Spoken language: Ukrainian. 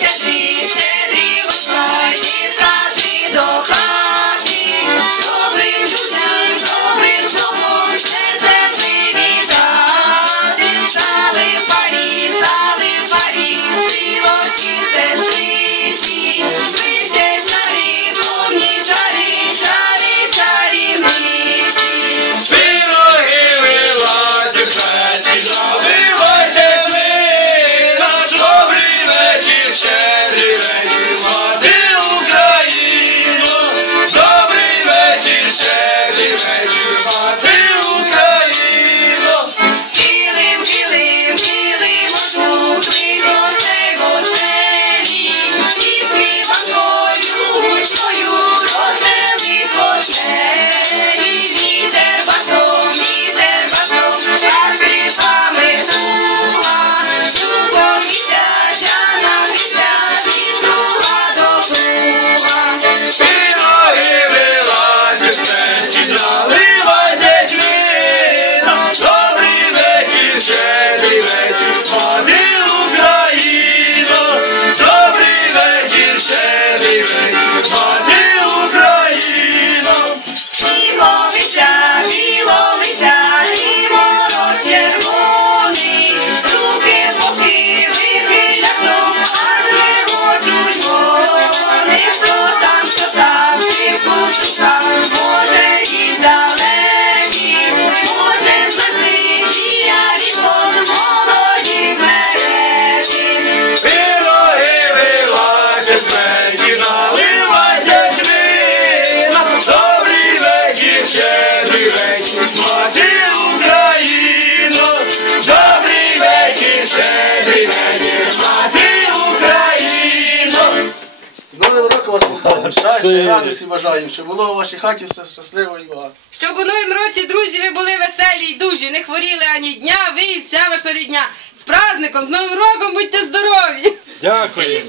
Yeah. Господа, щастя радості бажаємо, щоб було у вашій хаті все щасливо і багато. Щоб у новому році, друзі, ви були веселі і дужі, не хворіли ані дня, ви і вся ваша рідня. З праздником, з Новим роком будьте здорові! Дякую!